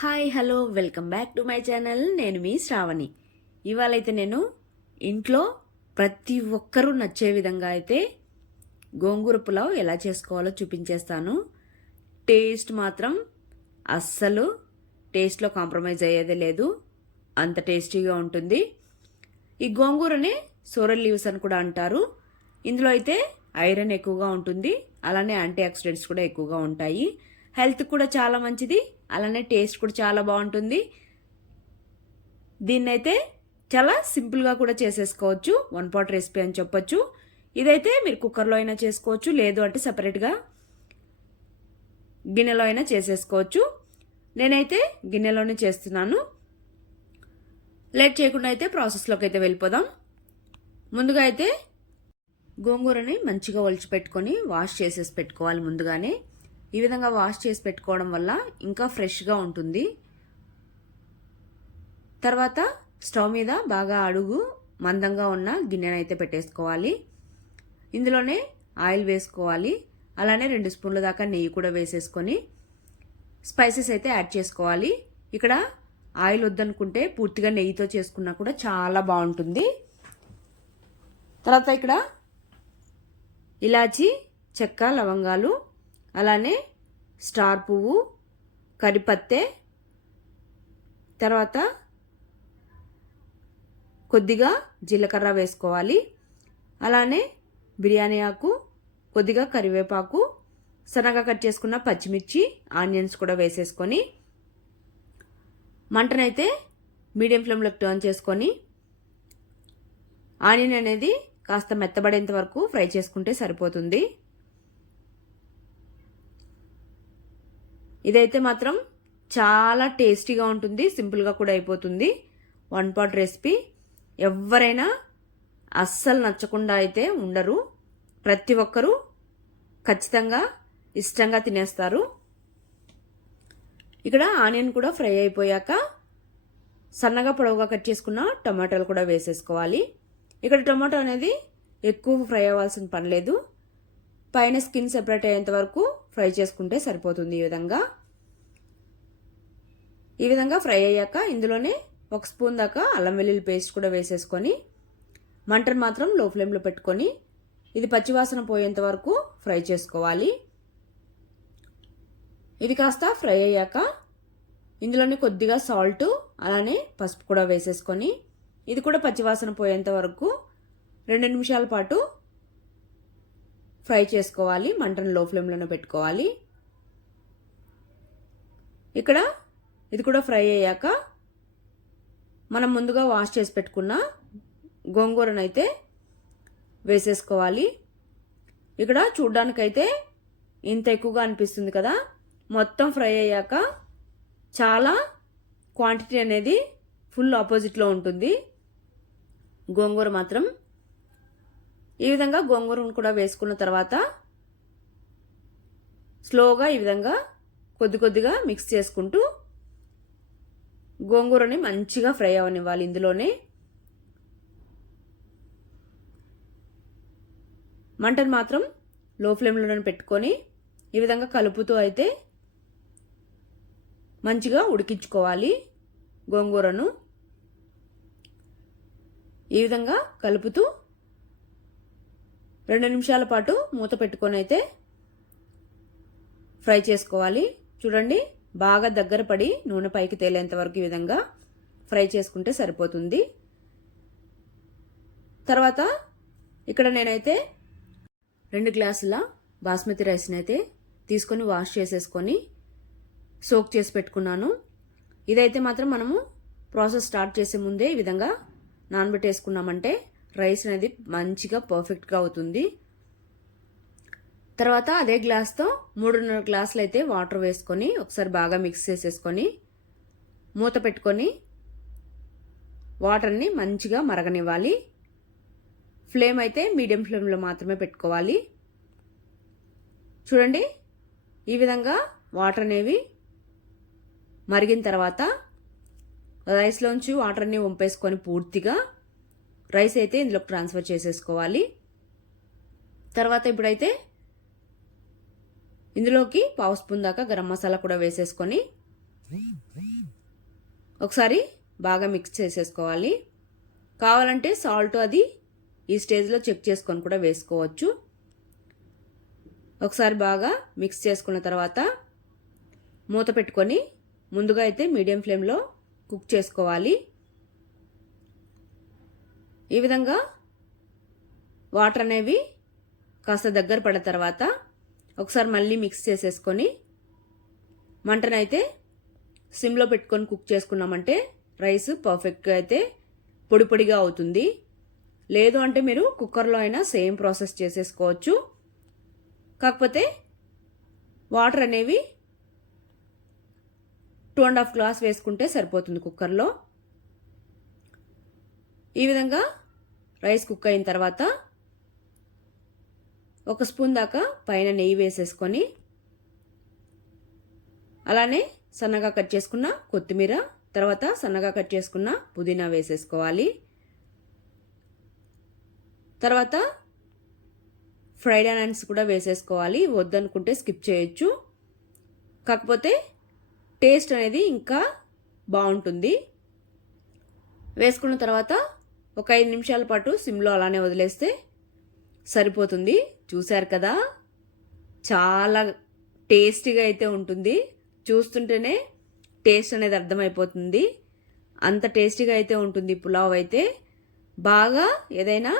Hi hello welcome back to my channel. నేను మీ శ్రావణి. ఇవాళైతే నేను ఇంట్లో ప్రతి ఒక్కరూ నచ్చే విధంగా అయితే గోంగూర పులావ్ ఎలా చేసుకోవాలో చూపించేస్తాను. టేస్ట్ మాత్రం అస్సలు టేస్ట్లో కాంప్రమైజ్ అయ్యేదే లేదు, అంత టేస్టీగా ఉంటుంది. ఈ గోంగూరని సోరల్ లీవ్స్ అని కూడా అంటారు. ఇందులో అయితే ఐరన్ ఎక్కువగా ఉంటుంది, అలానే యాంటీ ఆక్సిడెంట్స్ కూడా ఎక్కువగా ఉంటాయి. హెల్త్ కూడా చాలా మంచిది, అలానే టేస్ట్ కూడా చాలా బాగుంటుంది. దీన్నైతే చాలా సింపుల్గా కూడా చేసేసుకోవచ్చు, వన్ పాట్ రెసిపీ అని చెప్పొచ్చు. ఇదైతే మీరు కుక్కర్లో అయినా చేసుకోవచ్చు, లేదు అంటే సపరేట్గా గిన్నెలో అయినా చేసేసుకోవచ్చు. నేనైతే గిన్నెలోనే చేస్తున్నాను. లేట్ చేయకుండా అయితే ప్రాసెస్లోకి అయితే వెళ్ళిపోదాం. ముందుగా అయితే గోంగూరని మంచిగా ఒలిచిపెట్టుకొని వాష్ చేసేసి పెట్టుకోవాలి ముందుగానే. ఈ విధంగా వాష్ చేసి పెట్టుకోవడం వల్ల ఇంకా ఫ్రెష్గా ఉంటుంది. తర్వాత స్టవ్ మీద బాగా అడుగు మందంగా ఉన్న గిన్నెను అయితే పెట్టేసుకోవాలి. ఇందులోనే ఆయిల్ వేసుకోవాలి, అలానే 2 స్పూన్ల దాకా నెయ్యి కూడా వేసేసుకొని స్పైసెస్ అయితే యాడ్ చేసుకోవాలి. ఇక్కడ ఆయిల్ వద్దనుకుంటే పూర్తిగా నెయ్యితో చేసుకున్నా కూడా చాలా బాగుంటుంది. తర్వాత ఇక్కడ ఇలాచి, చెక్క, లవంగాలు, అలానే స్టార్ పువ్వు, కరిపత్తే, తర్వాత కొద్దిగా జీలకర్ర వేసుకోవాలి. అలానే బిర్యానీ ఆకు, కొద్దిగా కరివేపాకు, సన్నగా కట్ చేసుకున్న పచ్చిమిర్చి, ఆనియన్స్ కూడా వేసేసుకొని మంటనైతే మీడియం ఫ్లేమ్లోకి టర్న్ చేసుకొని ఆనియన్ అనేది కాస్త మెత్తబడేంత వరకు ఫ్రై చేసుకుంటే సరిపోతుంది. ఇదైతే మాత్రం చాలా టేస్టీగా ఉంటుంది, సింపుల్గా కూడా అయిపోతుంది. One pot recipe. ఎవరైనా అస్సలు నచ్చకుండా అయితే ఉండరు, ప్రతి ఒక్కరూ ఖచ్చితంగా ఇష్టంగా తినేస్తారు. ఇక్కడ ఆనియన్ కూడా ఫ్రై అయిపోయాక సన్నగా పొడవుగా కట్ చేసుకున్న టమాటాలు కూడా వేసేసుకోవాలి. ఇక్కడ టమాటో అనేది ఎక్కువ ఫ్రై అవ్వాల్సిన పని లేదు, పైన స్కిన్ సెపరేట్ అయ్యేంత వరకు ఫ్రై చేసుకుంటే సరిపోతుంది. ఈ విధంగా ఫ్రై అయ్యాక ఇందులోనే 1 స్పూన్ దాకా అల్లం వెల్లుల్లి పేస్ట్ కూడా వేసేసుకొని మంటను మాత్రం లో ఫ్లేమ్లో పెట్టుకొని ఇది పచ్చివాసన పోయేంత వరకు ఫ్రై చేసుకోవాలి. ఇది కాస్త ఫ్రై అయ్యాక ఇందులోనే కొద్దిగా సాల్ట్, అలానే పసుపు కూడా వేసేసుకొని ఇది కూడా పచ్చివాసన పోయేంత వరకు 2 నిమిషాల పాటు ఫ్రై చేసుకోవాలి. మంటను లో ఫ్లేమ్లోనే పెట్టుకోవాలి. ఇక్కడ ఇది కూడా ఫ్రై అయ్యాక మనం ముందుగా వాష్ చేసి పెట్టుకున్న గోంగూరను అయితే వేసేసుకోవాలి. ఇక్కడ చూడ్డానికైతే ఇంత ఎక్కువగా అనిపిస్తుంది కదా, మొత్తం ఫ్రై అయ్యాక చాలా క్వాంటిటీ అనేది ఫుల్ ఆపోజిట్లో ఉంటుంది గోంగూర మాత్రం. ఈ విధంగా గోంగూరను కూడా వేసుకున్న తర్వాత స్లోగా ఈ విధంగా కొద్దిగా మిక్స్ చేసుకుంటూ గోంగూరని మంచిగా ఫ్రై అవనివ్వాలి. ఇందులోనే మంటను మాత్రం లో ఫ్లేమ్లోనే పెట్టుకొని ఈ విధంగా కలుపుతూ అయితే మంచిగా ఉడికించుకోవాలి గోంగూరను. ఈ విధంగా కలుపుతూ 2 నిమిషాల పాటు మూత పెట్టుకొని అయితే ఫ్రై చేసుకోవాలి. చూడండి, బాగా దగ్గర పడి నూనె పైకి తేలేంత వరకు ఈ విధంగా ఫ్రై చేసుకుంటే సరిపోతుంది. తర్వాత ఇక్కడ నేనైతే 2 గ్లాసుల బాస్మతి రైస్ని అయితే తీసుకొని వాష్ చేసేసుకొని సోక్ చేసి పెట్టుకున్నాను. ఇదైతే మాత్రం మనము ప్రాసెస్ స్టార్ట్ చేసే ముందే ఈ విధంగా నానబెట్టేసుకున్నామంటే రైస్ అనేది మంచిగా పర్ఫెక్ట్గా అవుతుంది. తర్వాత అదే గ్లాస్తో 3.5 గ్లాసులు అయితే వాటర్ వేసుకొని ఒకసారి బాగా మిక్స్ చేసేసుకొని మూత పెట్టుకొని వాటర్ని మంచిగా మరగనివ్వాలి. ఫ్లేమ్ అయితే మీడియం ఫ్లేమ్లో మాత్రమే పెట్టుకోవాలి. చూడండి, ఈ విధంగా వాటర్ అనేవి మరిగిన తర్వాత రైస్లోంచి వాటర్ అన్ని వంపేసుకొని పూర్తిగా రైస్ అయితే ఇందులోకి ట్రాన్స్ఫర్ చేసేసుకోవాలి. తర్వాత ఇప్పుడైతే ఇందులోకి 1/2 స్పూన్ దాకా గరం మసాలా కూడా వేసేసుకొని ఒకసారి బాగా మిక్స్ చేసేసుకోవాలి. కావాలంటే సాల్ట్ అది ఈ స్టేజ్లో చెక్ చేసుకొని కూడా వేసుకోవచ్చు. ఒకసారి బాగా మిక్స్ చేసుకున్న తర్వాత మూత పెట్టుకొని ముందుగా అయితే మీడియం ఫ్లేమ్లో కుక్ చేసుకోవాలి. ఈ విధంగా వాటర్ అనేవి కాస్త దగ్గర పడిన తర్వాత ఒకసారి మళ్ళీ మిక్స్ చేసేసుకొని మంటనైతే సిమ్లో పెట్టుకొని కుక్ చేసుకున్నామంటే రైస్ పర్ఫెక్ట్గా అయితే పొడి పొడిగా అవుతుంది. లేదు అంటే మీరు కుక్కర్లో అయినా సేమ్ ప్రాసెస్ చేసేసుకోవచ్చు. కాకపోతే వాటర్ అనేవి 2.5 గ్లాస్ వేసుకుంటే సరిపోతుంది కుక్కర్లో. ఈ విధంగా రైస్ కుక్ అయిన తర్వాత ఒక స్పూన్ దాకా పైన నెయ్యి వేసేసుకొని అలానే సన్నగా కట్ చేసుకున్న కొత్తిమీర, తర్వాత సన్నగా కట్ చేసుకున్న పుదీనా వేసేసుకోవాలి. తర్వాత ఫ్రైడ్ ఆనియన్స్ కూడా వేసేసుకోవాలి. వద్దనుకుంటే స్కిప్ చేయొచ్చు. కాకపోతే టేస్ట్ అనేది ఇంకా బాగుంటుంది. వేసుకున్న తర్వాత ఒక 5 నిమిషాల పాటు సిమ్లో అలానే వదిలేస్తే సరిపోతుంది. చూశారు కదా, చాలా టేస్టీగా అయితే ఉంటుంది. చూస్తుంటేనే టేస్ట్ అనేది అర్థమైపోతుంది. అంత టేస్టీగా అయితే ఉంటుంది పులావ్ అయితే. బాగా ఏదైనా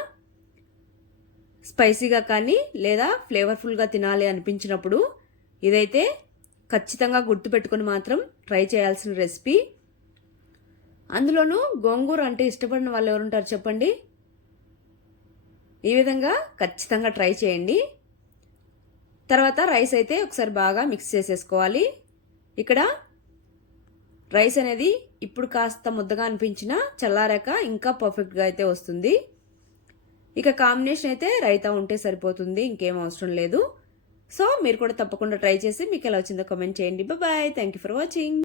స్పైసీగా కానీ లేదా ఫ్లేవర్ఫుల్గా తినాలి అనిపించినప్పుడు ఇదైతే ఖచ్చితంగా గుర్తుపెట్టుకొని మాత్రం ట్రై చేయాల్సిన రెసిపీ. అందులోనూ గోంగూర అంటే ఇష్టపడిన వాళ్ళు ఎవరుంటారు చెప్పండి. ఈ విధంగా ఖచ్చితంగా ట్రై చేయండి. తర్వాత రైస్ అయితే ఒకసారి బాగా మిక్స్ చేసేసుకోవాలి. ఇక్కడ రైస్ అనేది ఇప్పుడు కాస్త ముద్దగా అనిపించినా చల్లారాక ఇంకా పర్ఫెక్ట్గా అయితే వస్తుంది. ఇక కాంబినేషన్ అయితే రైతా ఉంటే సరిపోతుంది, ఇంకేం అవసరం లేదు. సో మీరు కూడా తప్పకుండా ట్రై చేసి మీకు ఎలా వచ్చిందో కామెంట్ చేయండి. Bye. Thank you for watching.